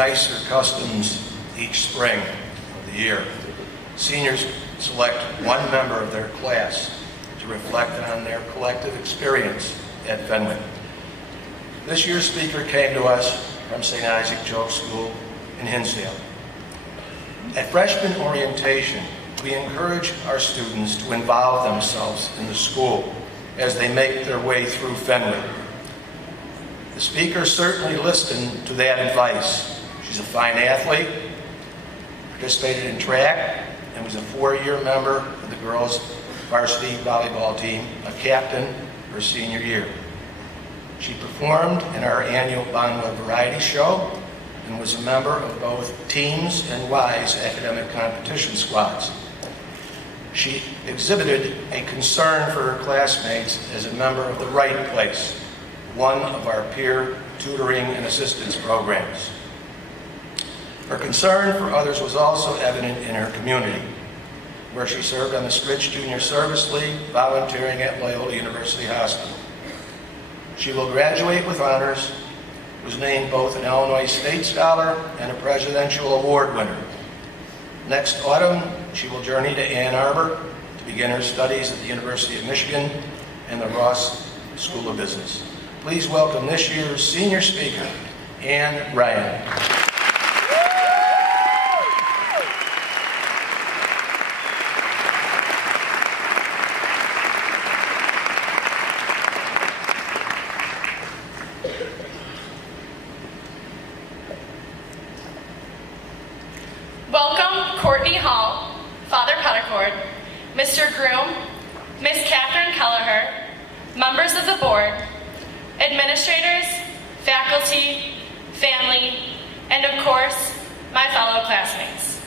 nicer customs each spring of the year. Seniors select one member of their class to reflect on their collective experience at Fenwick. This year's speaker came to us from St. Isaac Joke School in Hinsdale. At freshman orientation, we encourage our students to involve themselves in the school as they make their way through Fenwick. The speaker certainly listened to that advice. She's a fine athlete, participated in track, and was a 4-year member of the girls' varsity volleyball team, a captain her senior year. She performed in our annual Bonwa Variety Show and was a member of both Teams and Y's academic competition squads. She exhibited a concern for her classmates as a member of the Right Place, one of our peer tutoring and assistance programs. Her concern for others was also evident in her community, where she served on the Stritch Junior Service League, volunteering at Loyola University Hospital. She will graduate with honors, was named both an Illinois State Scholar and a Presidential Award winner. Next autumn, she will journey to Ann Arbor to begin her studies at the University of Michigan and the Ross School of Business. Please welcome this year's senior speaker, Ann Ryan. Welcome, Courtney Hall, Father Petticord, Mr. Groom, Miss Catherine Kelleher, members of the board, administrators, faculty, family, and of course, my fellow classmates.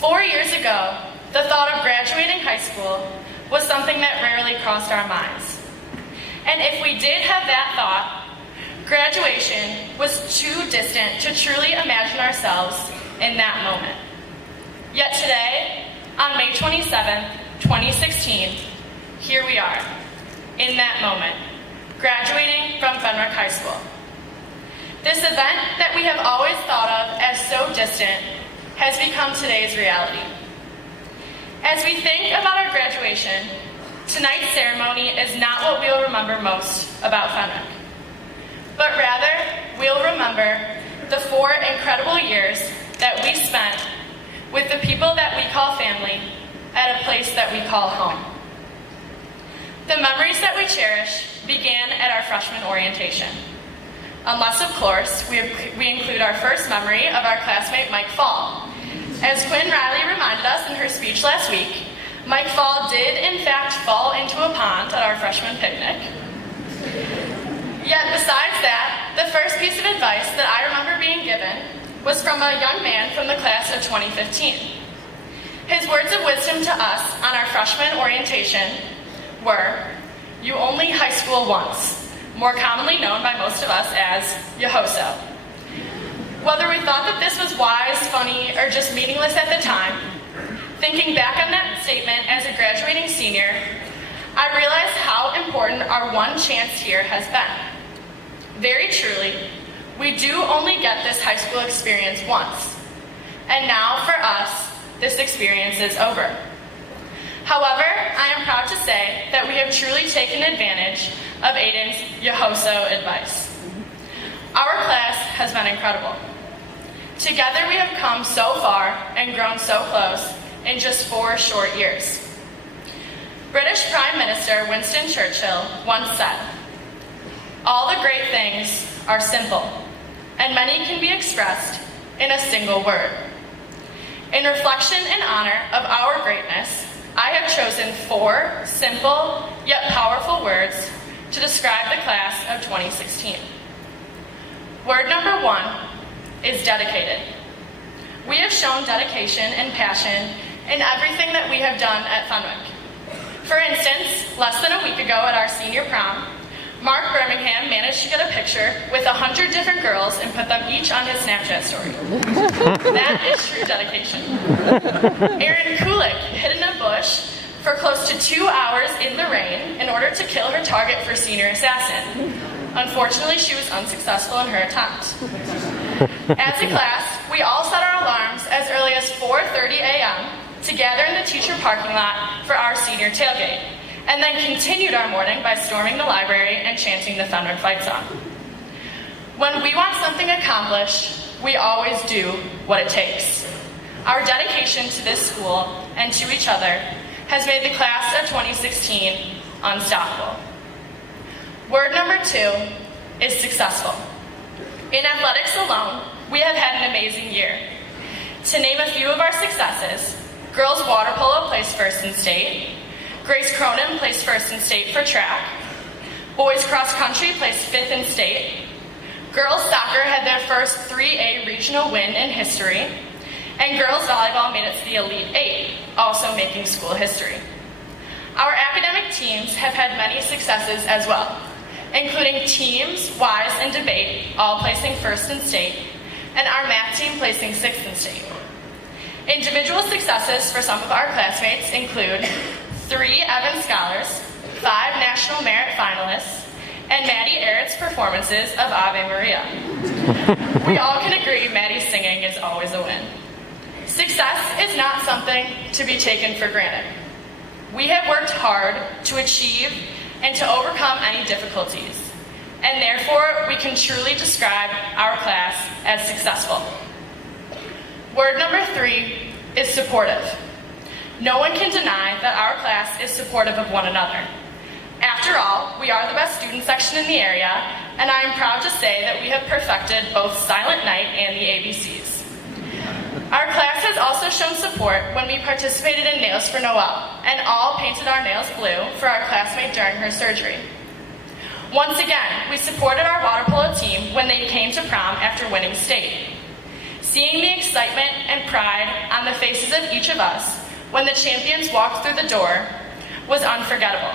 4 years ago, the thought of graduating high school was something that rarely crossed our minds. And if we did have that thought, graduation was too distant to truly imagine ourselves in that moment. Yet today, on May 27th, 2016, here we are, in that moment, graduating from Fenwick High School. This event that we have always thought of as so distant has become today's reality. As we think about our graduation, tonight's ceremony is not what we'll remember most about Fenwick, but rather we'll remember the 4 incredible years that we spent with the people that we call family at a place that we call home. The memories that we cherish began at our freshman orientation. Unless, of course, we include our first memory of our classmate Mike Fall. As Quinn Riley reminded us in her speech last week, Mike Fall did in fact fall into a pond at our freshman picnic. Yet besides that, the first piece of advice that I remember being given was from a young man from the class of 2015. His words of wisdom to us on our freshman orientation were, "You only high school once," more commonly known by most of us as YOHOSO. Whether we thought that this was wise, funny, or just meaningless at the time, thinking back on that statement as a graduating senior, I realized how important our one chance here has been. Very truly, we do only get this high school experience once, and now for us, this experience is over. However, I am proud to say that we have truly taken advantage of Aiden's YOHOSO advice. Our class has been incredible. Together we have come so far and grown so close in just 4 short years. British Prime Minister Winston Churchill once said, "All the great things are simple, and many can be expressed in a single word." In reflection and honor of our greatness, I have chosen 4 simple yet powerful words to describe the class of 2016. Word number 1 is dedicated. We have shown dedication and passion in everything that we have done at Fenwick. For instance, less than a week ago at our senior prom, Mark Birmingham managed to get a picture with 100 different girls and put them each on his Snapchat story. That is true dedication. Erin Kulik hid in a bush for close to 2 hours in the rain in order to kill her target for senior assassin. Unfortunately, she was unsuccessful in her attempt. As a class, we all set our alarms as early as 4:30 a.m. to gather in the teacher parking lot for our senior tailgate, and then continued our morning by storming the library and chanting the Fenwick fight song. When we want something accomplished, we always do what it takes. Our dedication to this school and to each other has made the class of 2016 unstoppable. Word number 2 is successful. In athletics alone, we have had an amazing year. To name a few of our successes, girls water polo placed first in state, Grace Cronin placed first in state for track, boys cross country placed 5th in state, girls soccer had their first 3A regional win in history, and girls volleyball made it to the Elite 8, also making school history. Our academic teams have had many successes as well, including teams, WISE, and debate all placing first in state, and our math team placing 6th in state. Individual successes for some of our classmates include 3 Evans Scholars, 5 National Merit Finalists, and Maddie Errett's performances of Ave Maria. We all can agree Maddie's singing is always a win. Success is not something to be taken for granted. We have worked hard to achieve and to overcome any difficulties, and therefore we can truly describe our class as successful. Word number 3 is supportive. No one can deny that our class is supportive of one another. After all, we are the best student section in the area, and I am proud to say that we have perfected both Silent Night and the ABCs. Our class has also shown support when we participated in Nails for Noel, and all painted our nails blue for our classmate during her surgery. Once again, we supported our water polo team when they came to prom after winning state. Seeing the excitement and pride on the faces of each of us when the champions walked through the door was unforgettable.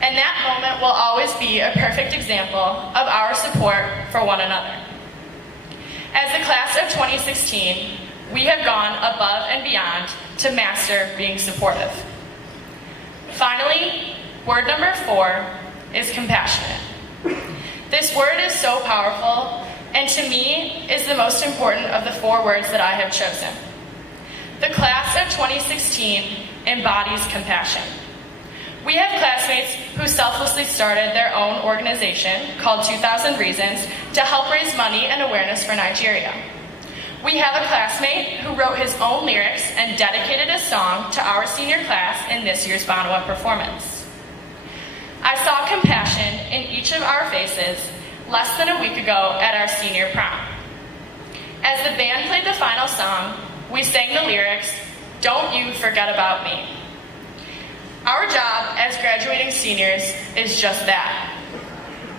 And that moment will always be a perfect example of our support for one another. As the class of 2016, we have gone above and beyond to master being supportive. Finally, word number 4 is compassionate. This word is so powerful, and to me is the most important of the 4 words that I have chosen. The class of 2016 embodies compassion. We have classmates who selflessly started their own organization called 2,000 Reasons to help raise money and awareness for Nigeria. We have a classmate who wrote his own lyrics and dedicated a song to our senior class in this year's Bonawa performance. I saw compassion in each of our faces less than a week ago at our senior prom. As the band played the final song, we sang the lyrics, "Don't you forget about me." Our job as graduating seniors is just that.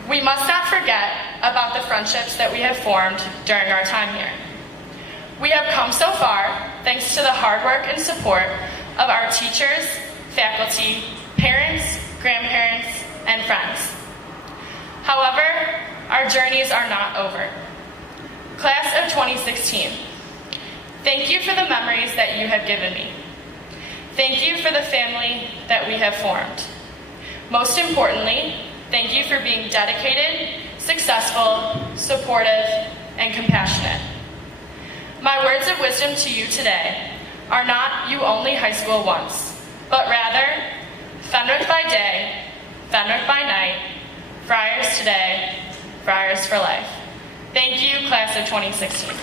We must not forget about the friendships that we have formed during our time here. We have come so far thanks to the hard work and support of our teachers, faculty, parents, grandparents, and friends. However, our journeys are not over. Class of 2016, thank you for the memories that you have given me. Thank you for the family that we have formed. Most importantly, thank you for being dedicated, successful, supportive, and compassionate. My words of wisdom to you today are not you only high school once, but rather Fenwick by day, Fenwick by night, Friars today, Friars for life. Thank you, class of 2016.